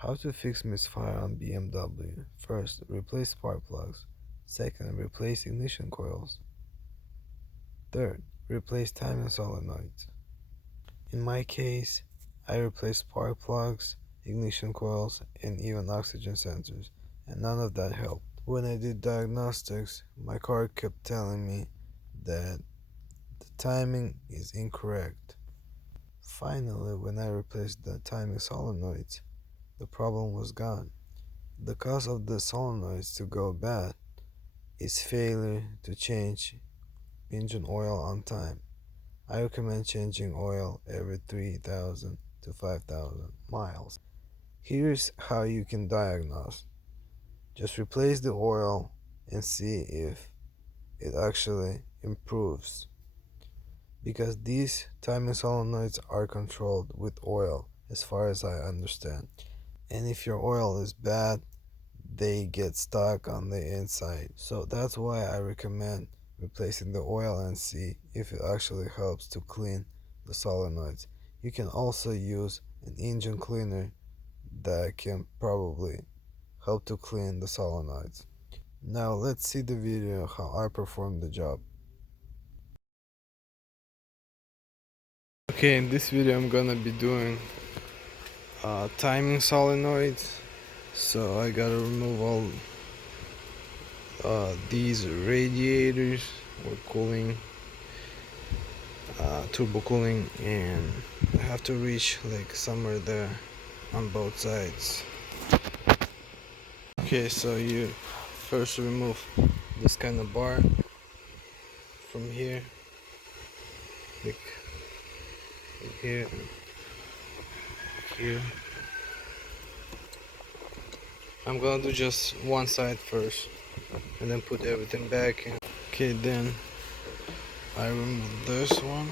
How to fix misfire on BMW. First, replace spark plugs. Second, replace ignition coils. Third, replace timing solenoids. In my case, I replaced spark plugs, ignition coils, and even oxygen sensors, and none of that helped. When I did diagnostics, my car kept telling me that the timing is incorrect. Finally, when I replaced the timing solenoids, the problem was gone. The cause of the solenoids to go bad is failure to change engine oil on time. I recommend changing oil every 3,000 to 5,000 miles. Here's how you can diagnose. Just replace the oil and see if it actually improves. Because these timing solenoids are controlled with oil, as far as I understand. And if your oil is bad, they get stuck on the inside. So that's why I recommend replacing the oil and see if it actually helps to clean the solenoids. You can also use an engine cleaner that can probably help to clean the solenoids. Now let's see the video how I performed the job. Okay, in this video I'm gonna be doing timing solenoids. So I gotta remove all these radiators or cooling, turbo cooling, and I have to reach like somewhere there on both sides. Okay, so you first remove this kind of bar from here, like here, here. I'm gonna do just one side first and then put everything back in. Okay, then I remove this one.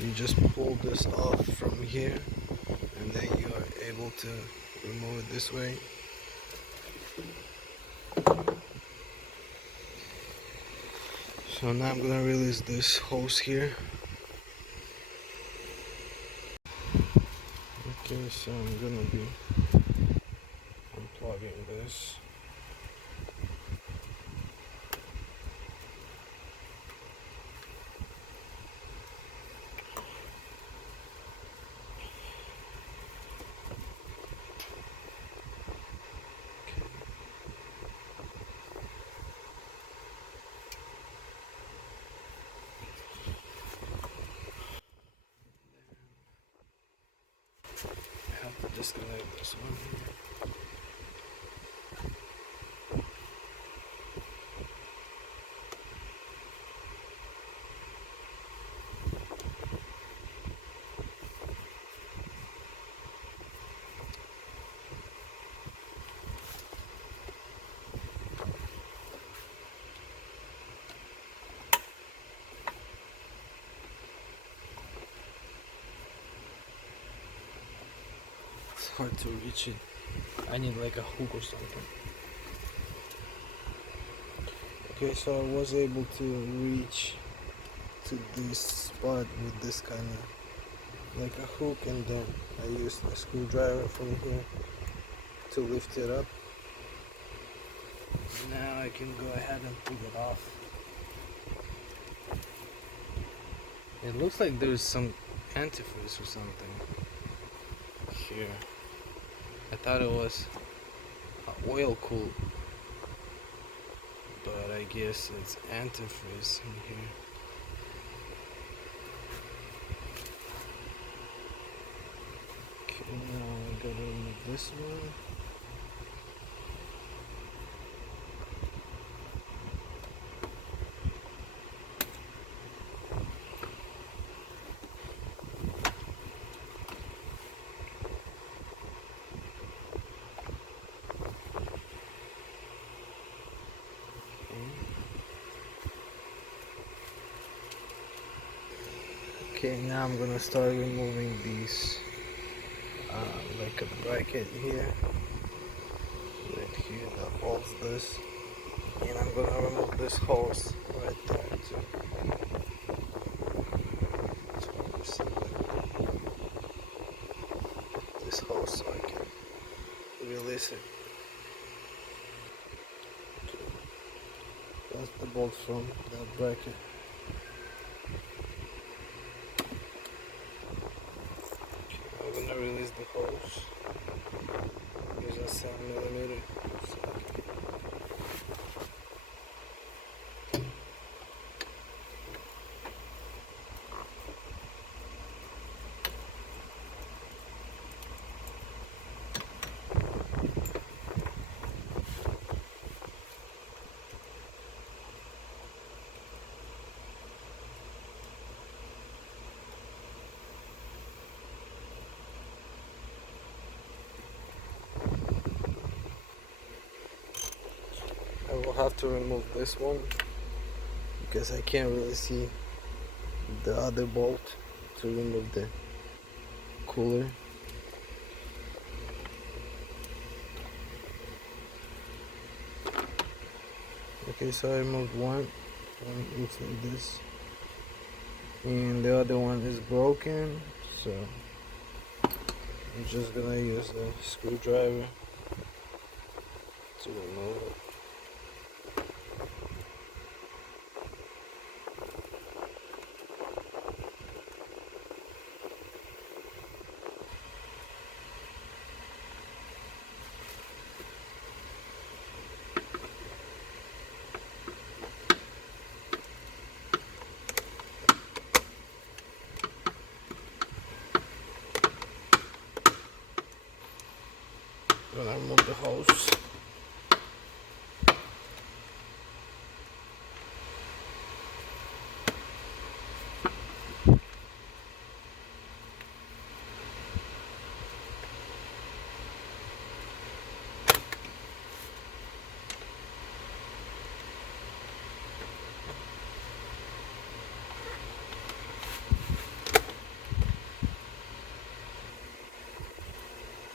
You just pull this off from here and then you are able to remove it this way. So now I'm gonna release this hose here. Okay, so I'm gonna be unplugging this. I have to disconnect this one here. It's hard to reach it. I need like a hook or something. Okay, so I was able to reach to this spot with this kind of like a hook, and then I used a screwdriver from here to lift it up. Now I can go ahead and pull it off. It looks like there's some antifreeze or something here. I thought it was oil cooled, but I guess it's antifreeze in here. Okay, now I gotta remove this one. Okay, now I'm gonna start removing these, like a bracket here, right here that holds this, and I'm gonna remove this hose right there too. So so I can release it. Okay. That's the bolt from that bracket. Okay, I'm gonna release the hose. Use a 7mm. I will have to remove this one because I can't really see the other bolt to remove the cooler. Okay, so I removed one looks like this, and the other one is broken, so I'm just gonna use a screwdriver to remove it. Gonna remove the hose.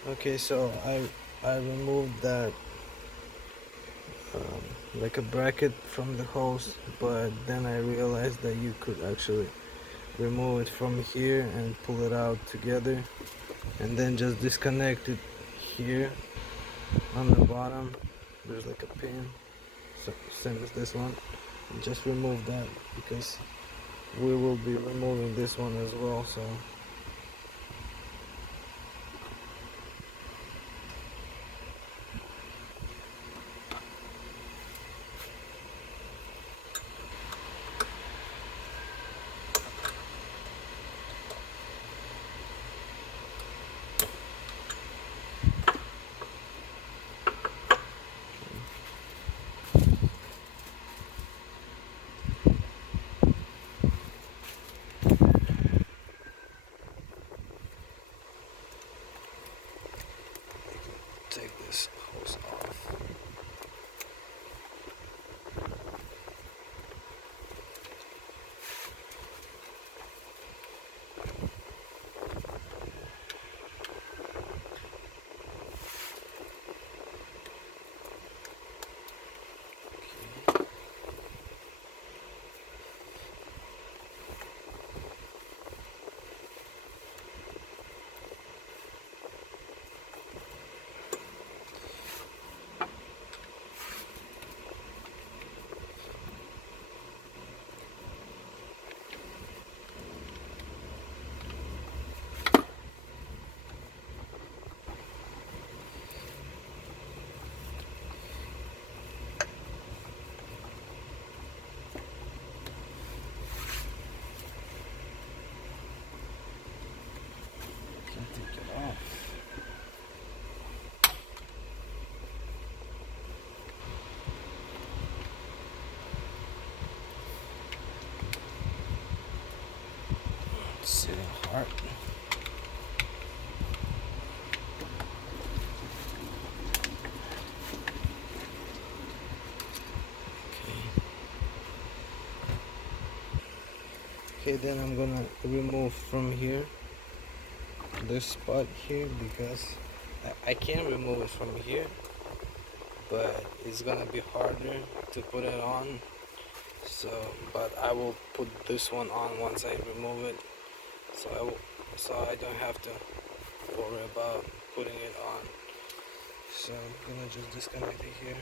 Okay, so I removed that like a bracket from the hose, but then I realized that you could actually remove it from here and pull it out together, and then just disconnect it here on the bottom. There's like a pin, so same as this one. And just remove that because we will be removing this one as well. So take this hose off. Can't take it off. Sitting hard. Okay, then I'm gonna remove from here this spot here because I can remove it from here, but it's gonna be harder to put it on. So, but I will put this one on once I remove it, so I don't have to worry about putting it on. So I'm gonna just disconnect it here.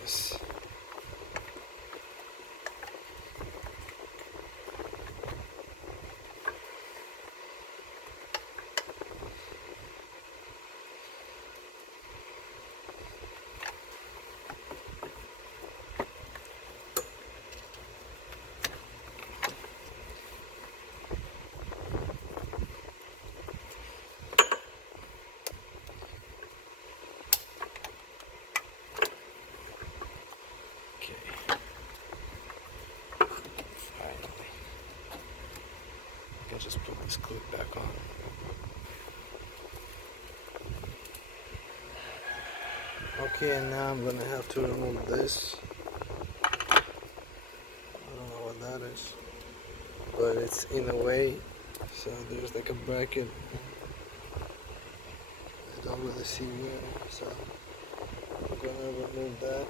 Yes. Okay. Finally. I can just put this clip back on. Okay, and now I'm gonna have to remove this. I don't know what that is, but it's in a way. So there's like a bracket. I don't really see where. So I'm gonna remove that.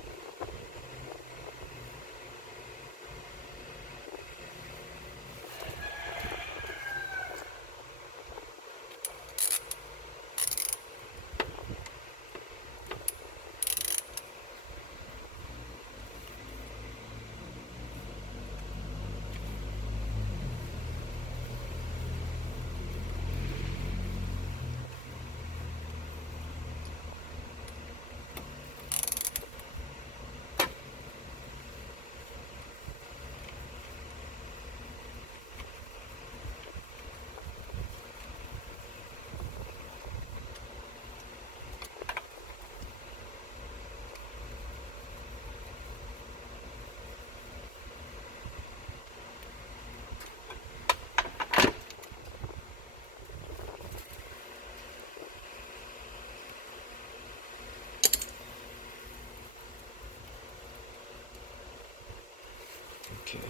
Okay.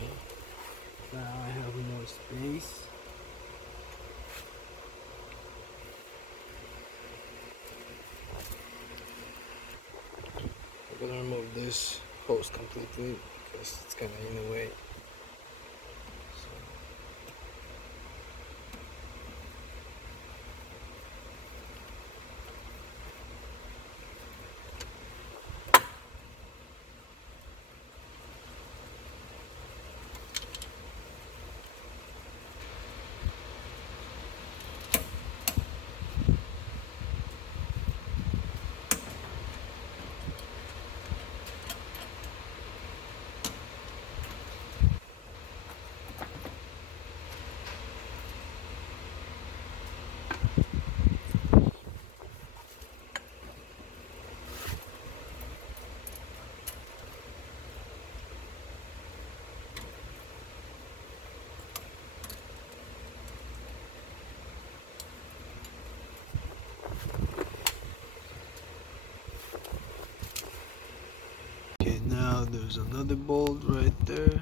Now I have more space. I'm gonna remove this hose completely because it's kind of in the way. Okay, now there's another bolt right there.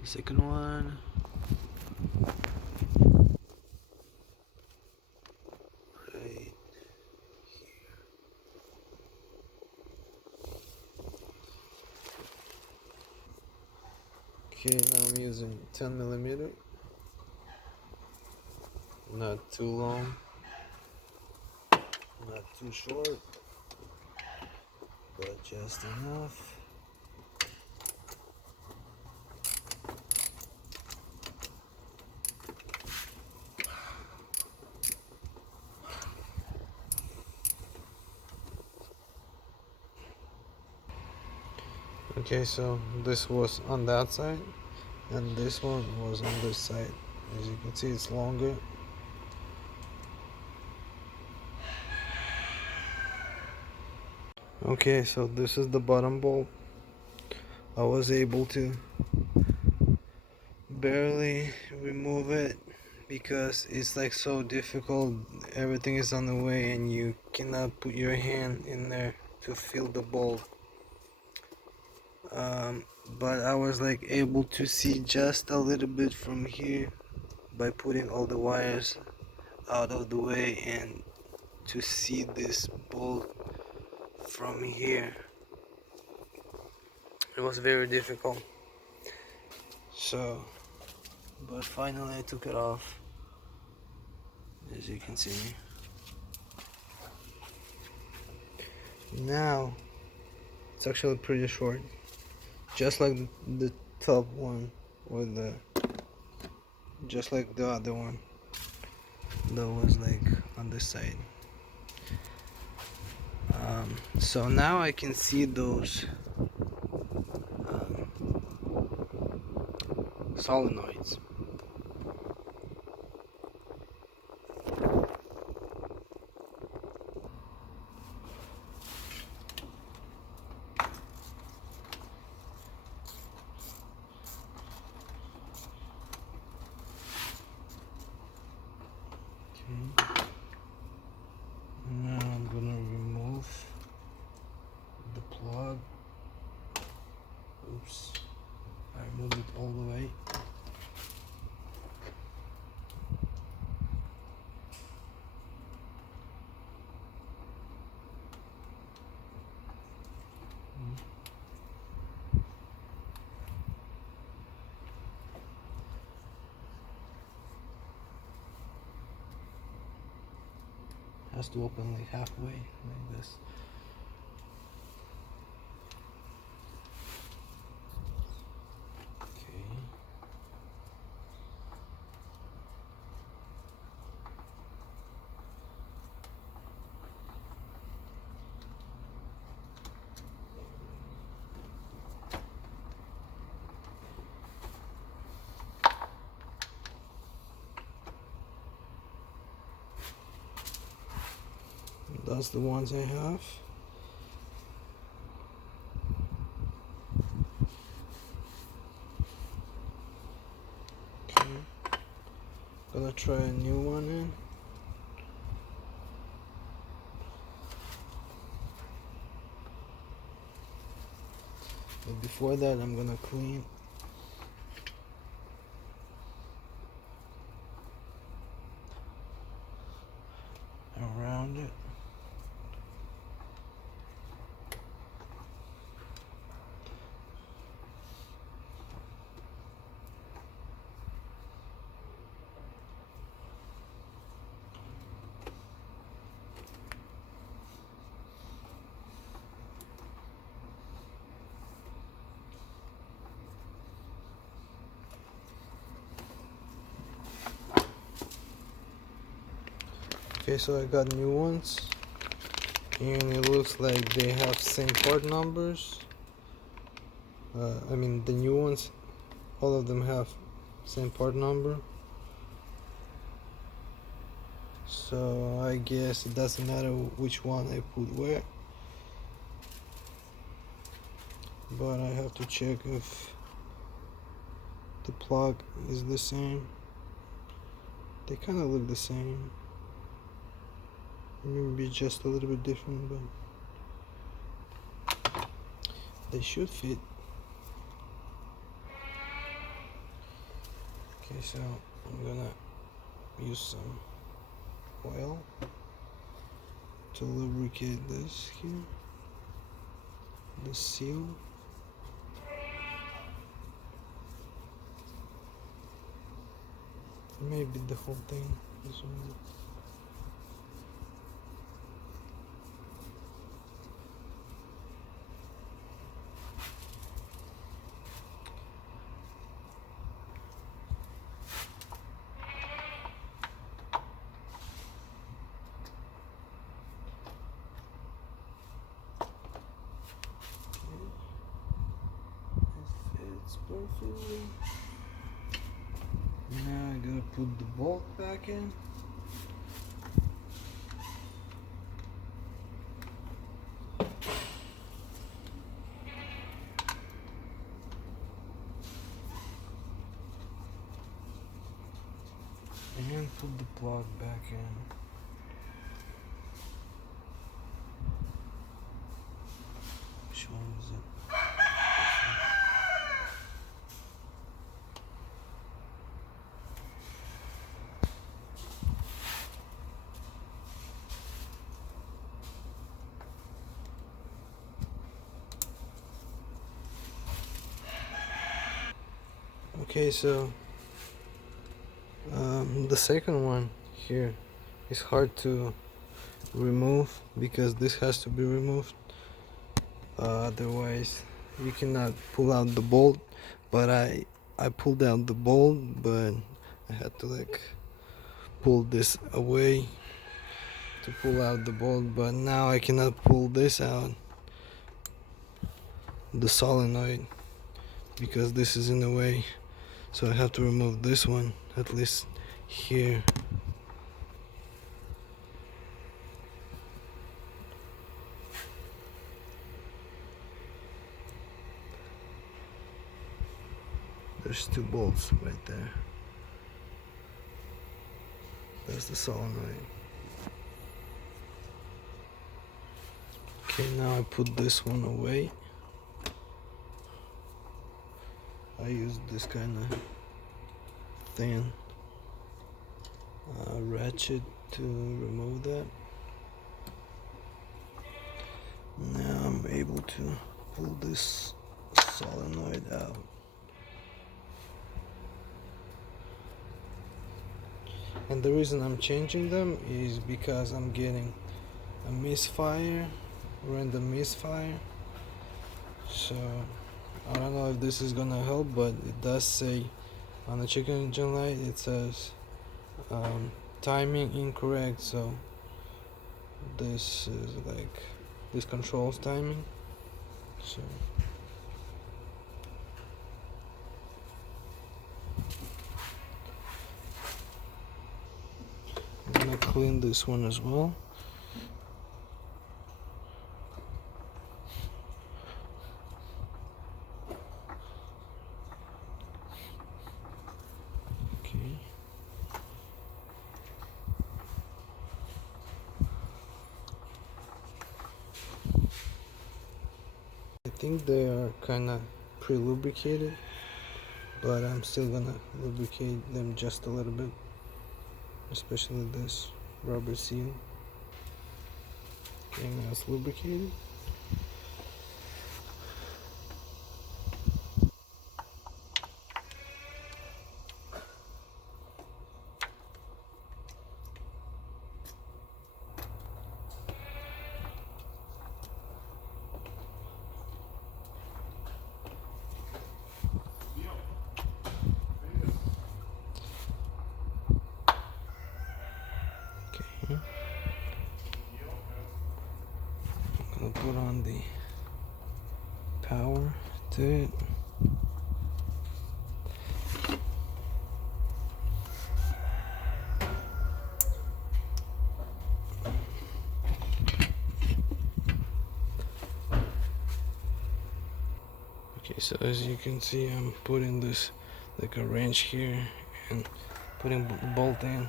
The second one. Right. Okay, now I'm using 10 millimeter. Not too long, not too short, but just enough. Okay, so this was on that side, and this one was on this side. As you can see, it's longer. Okay, so this is the bottom bolt. I was able to barely remove it because it's like so difficult. Everything is on the way and you cannot put your hand in there to feel the bolt. But I was like able to see just a little bit from here by putting all the wires out of the way and to see this bolt from here. It was very difficult. So, but finally I took it off, as you can see. Now, it's actually pretty short, just like the top one, or just like the other one that was like on this side. So now I can see those solenoids. Okay. Now I'm gonna remove the plug. Oops, I removed it all the way. Has to open like halfway, like this. Okay. That's the ones I have. Okay. Gonna try a new one in. But before that, I'm gonna clean around it. Okay, so I got new ones, and it looks like they have same part numbers. I mean the new ones, all of them have same part number. So I guess it doesn't matter which one I put where. But I have to check if the plug is the same. They kind of look the same. Maybe just a little bit different, but they should fit. Okay, so I'm gonna use some oil to lubricate this here, the seal. Maybe the whole thing as well. Perfectly. Now I gotta put the bolt back in. And put the plug back in. Which one is it? Okay, so the second one here is hard to remove because this has to be removed. Otherwise, you cannot pull out the bolt. But I pulled out the bolt, but I had to like pull this away to pull out the bolt. But now I cannot pull this out, the solenoid, because this is in the way. So I have to remove this one, at least here. There's two bolts right there. That's the solenoid. Okay, now I put this one away. I use this kind of thin ratchet to remove that. Now I'm able to pull this solenoid out. And the reason I'm changing them is because I'm getting a misfire, random misfire. So I don't know if this is gonna help, but it does say on the check engine light, it says timing incorrect. So this is like, this controls timing. So I'm gonna clean this one as well. Okay. I think they are kind of pre-lubricated, but I'm still gonna lubricate them just a little bit, especially this rubber seal. Okay, now it's lubricated. Okay. I'm gonna put on the power to it. Okay, so as you can see, I'm putting this like a wrench here and putting bolt in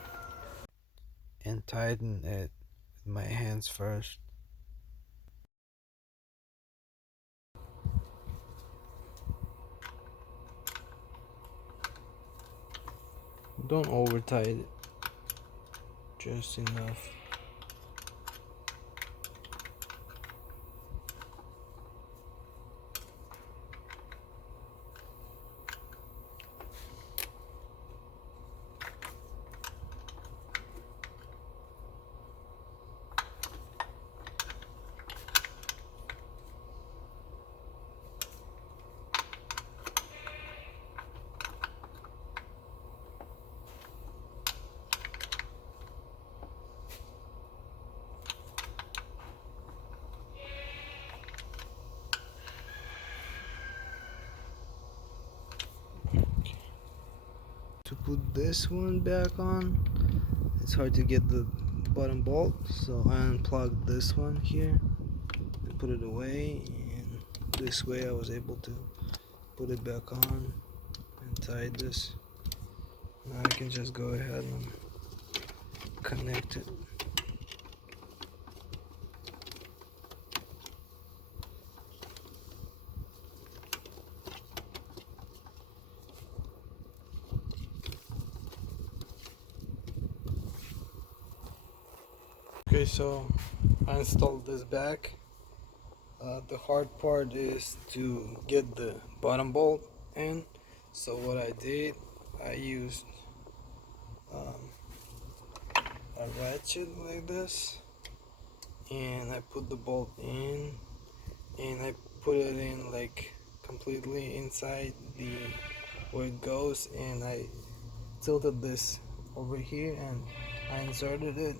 and tighten it with my hands first. Don't over tight it, just enough. To put this one back on, it's hard to get the bottom bolt, so I unplugged this one here and put it away, and this way I was able to put it back on and tie this. Now I can just go ahead and connect it. Okay, so I installed this back. The hard part is to get the bottom bolt in, So what I did, I used a ratchet like this, and I put the bolt in, and I put it in like completely inside the where it goes, and I tilted this over here and I inserted it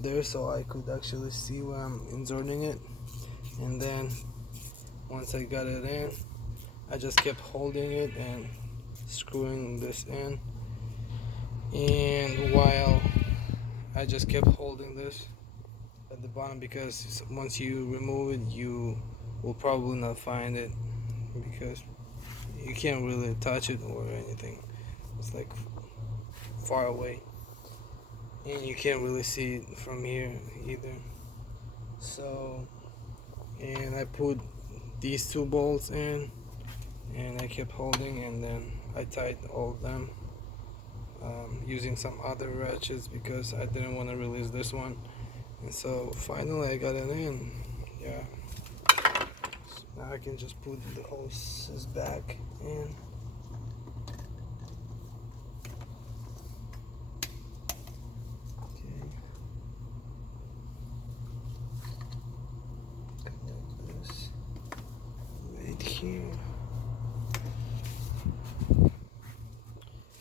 there so I could actually see where I'm inserting it. And then once I got it in, I just kept holding it and screwing this in, and while I just kept holding this at the bottom, because once you remove it you will probably not find it, because you can't really touch it or anything. It's like far away, and you can't really see it from here either. So, and I put these two bolts in, and I kept holding, and then I tied all of them using some other ratchets because I didn't want to release this one. And so finally I got it in. Yeah. So now I can just put the hoses back in. Okay. Connect this right here.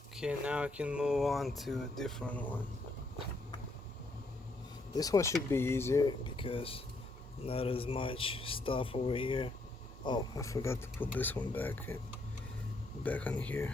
Okay, now I can move on to a different one. This one should be easier because not as much stuff over here. Oh, I forgot to put this one back on here.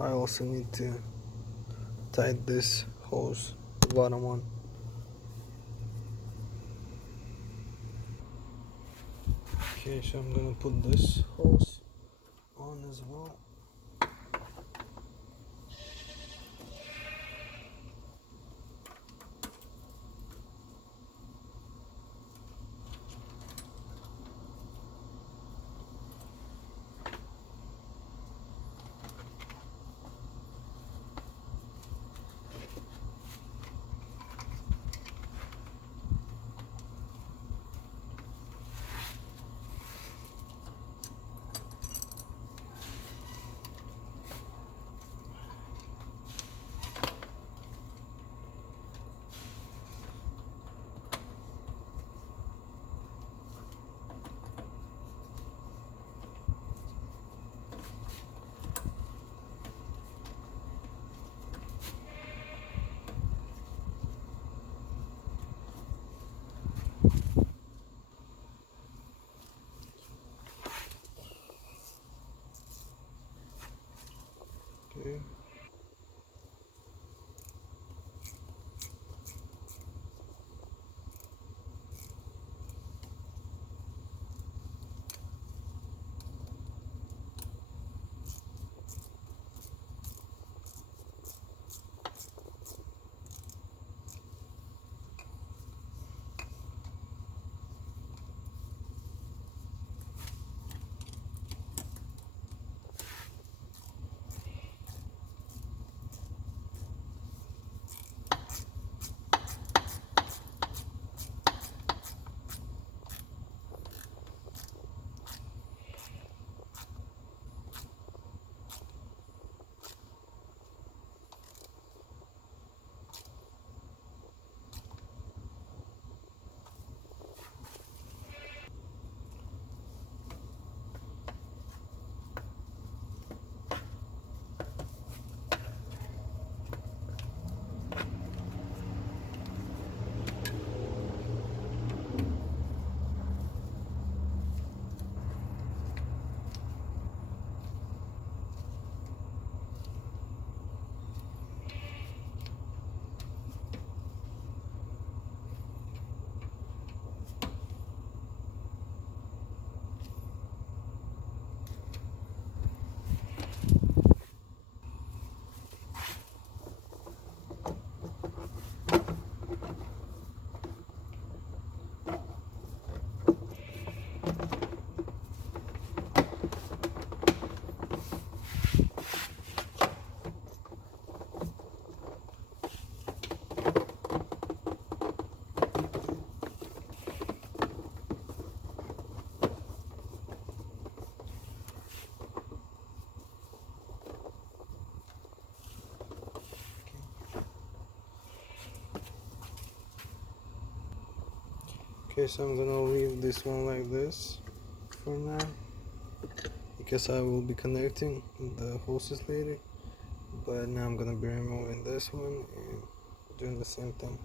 I also need to tighten this hose, the bottom one. Okay, so I'm gonna put this hose on as well. Okay. Okay, so I'm gonna leave this one like this for now because I will be connecting the hoses later. But now I'm gonna be removing this one and doing the same thing.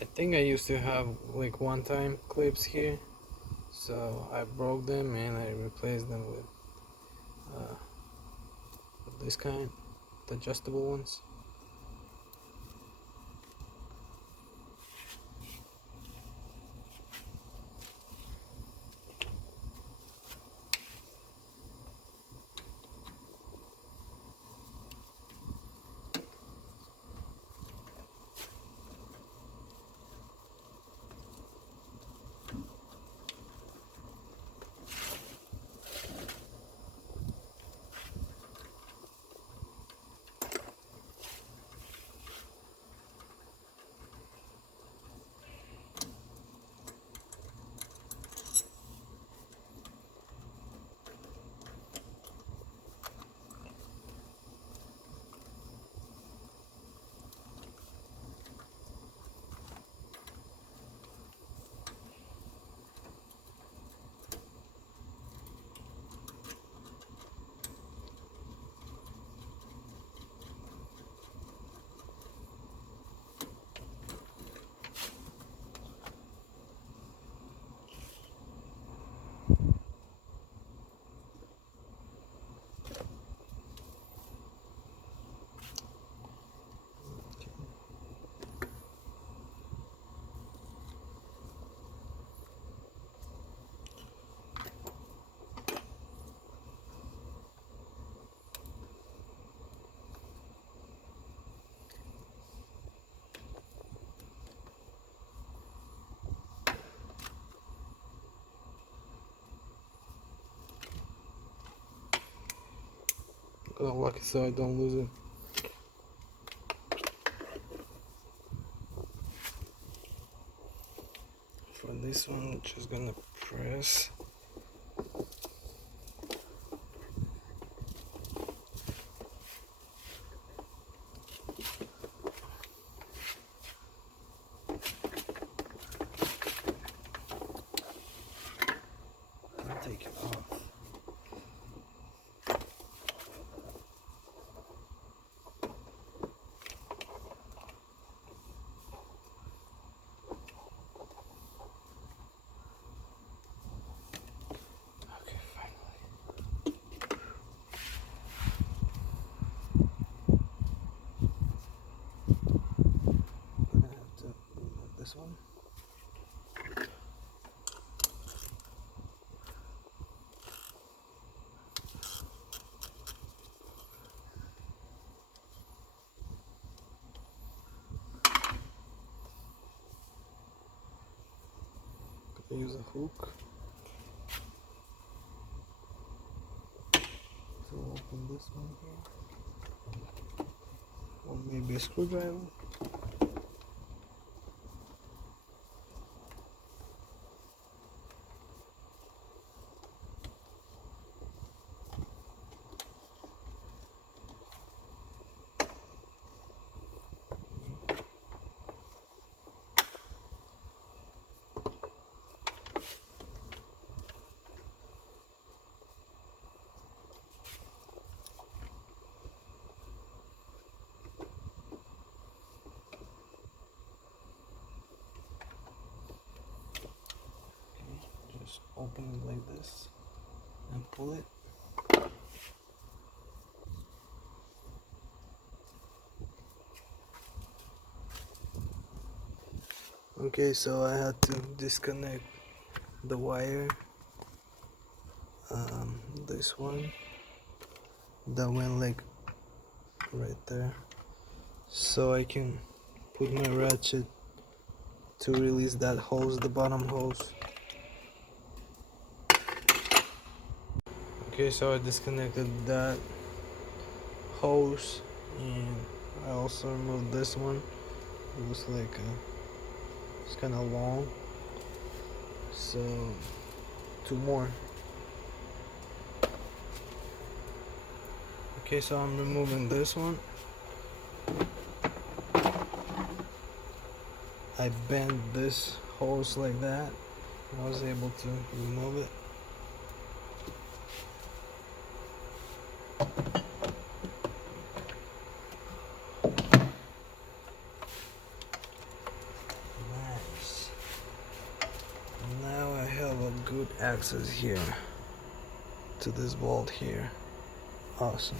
I think I used to have like one-time clips here, so I broke them and I replaced them uh, with this kind, the adjustable ones. Got lucky so I don't lose it. For this one, just gonna press. And take it off. Okay, finally. I'm gonna have to remove this one. Gonna use a hook to open this one here. Or maybe a screwdriver. open it like this and pull it. Okay, so I had to disconnect the wire, this one that went like right there, so I can put my ratchet to release that hose, the bottom hose. Okay, so I disconnected that hose, and I also removed this one. It looks like it's kind of long, so 2 more. Okay, so I'm removing this one. I bent this hose like that. I was able to remove it. Nice. Now I have a good access here to this bolt here. Awesome.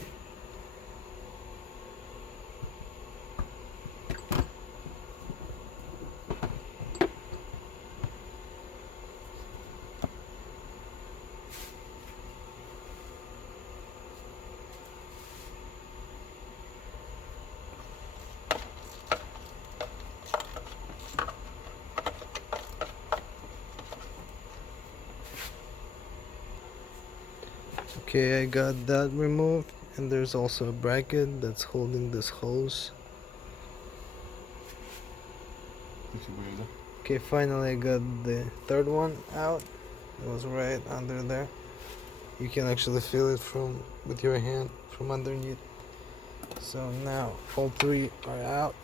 Okay, I got that removed, and there's also a bracket that's holding this hose. Okay, finally I got the third one out. It was right under there. You can actually feel it from with your hand from underneath. So now all 3 are out.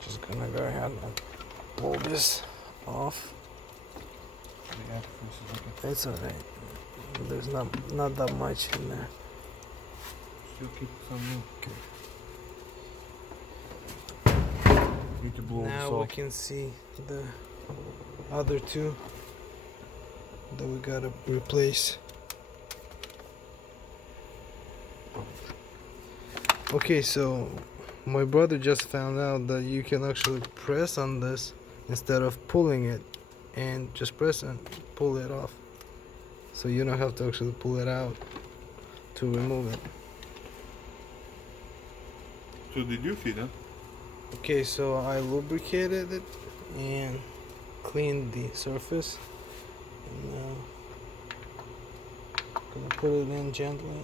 Just gonna go ahead and pull this off. It's alright. There's not that much in there. Still keep some. Okay. Need to blow Now we can see the other 2 that we gotta replace. Okay, so my brother just found out that you can actually press on this instead of pulling it, and just press and pull it off, so you don't have to actually pull it out to remove it. So did you feed them? Okay, so I lubricated it and cleaned the surface, and now gonna put it in gently.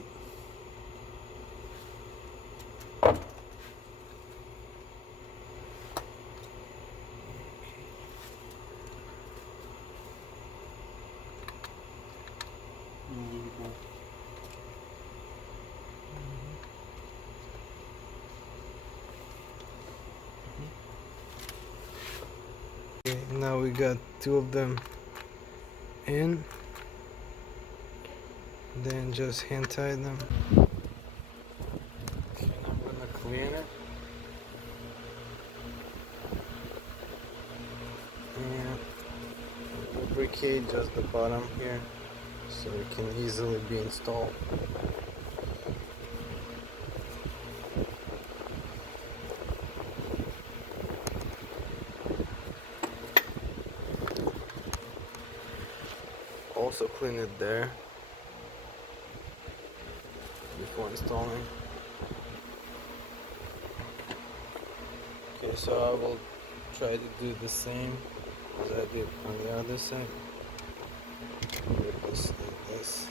Okay, now we got 2 of them in. Then just hand tie them. Okay, I'm gonna clean it. And lubricate just the bottom here so it can easily be installed. Also clean it there before installing. Okay, so I will try to do the same as I did on the other side. Just like this.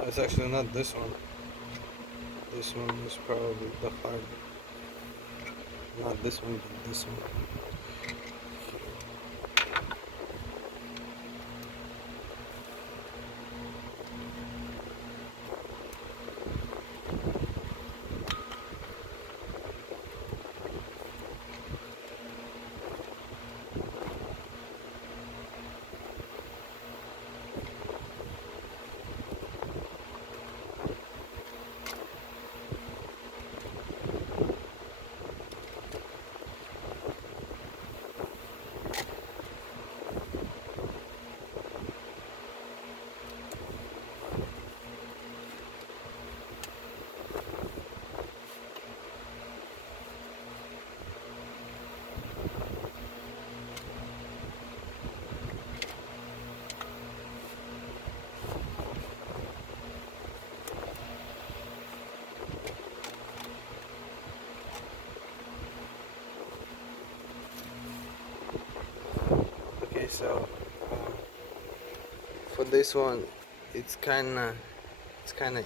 It's actually not this one. This one is probably the hard. Not this one, but this one. so for this one, it's kinda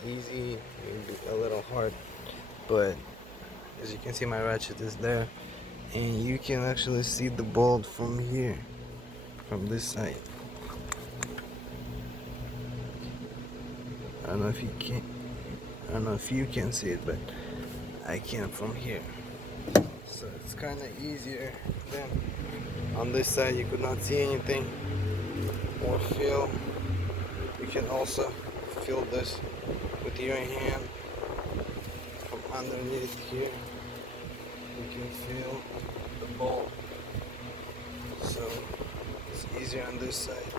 easy, maybe a little hard, but as you can see, my ratchet is there, and you can actually see the bolt from here, from this side. I don't know if you can see it, but I can from here. So it's kind of easier than on this side. You could not see anything or feel. You can also feel this with your hand from underneath here. You can feel the bolt. So it's easier on this side.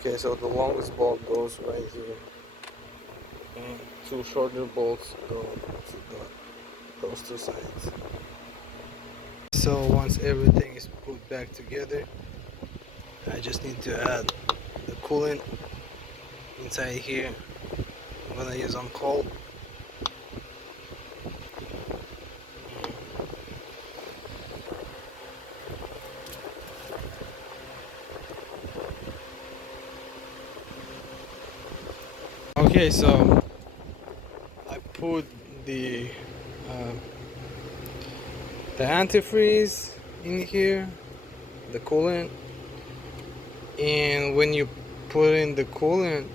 Okay, so the longest bolt goes right here, and two shorter bolts go to those two sides. So once everything is put back together, I just need to add the coolant inside here. I'm gonna use on cold. Okay, so I put the antifreeze in here, the coolant, and when you put in the coolant,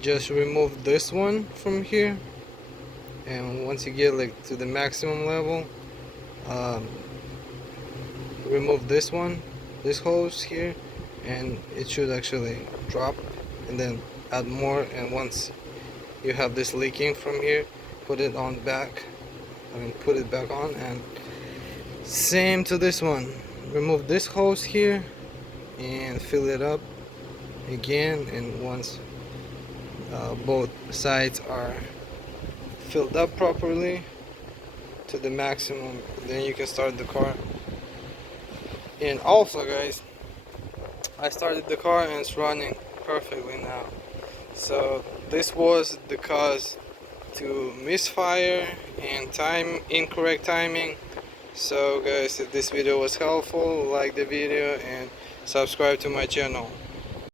just remove this one from here, and once you get like to the maximum level, remove this one, this hose here, and it should actually drop, and then add more. And once you have this leaking from here, put it on back, put it back on, and same to this one, remove this hose here and fill it up again, and once both sides are filled up properly to the maximum, then you can start the car. And also guys, I started the car and it's running perfectly now. So this was the cause to misfire and incorrect timing. So guys, if this video was helpful, like the video and subscribe to my channel.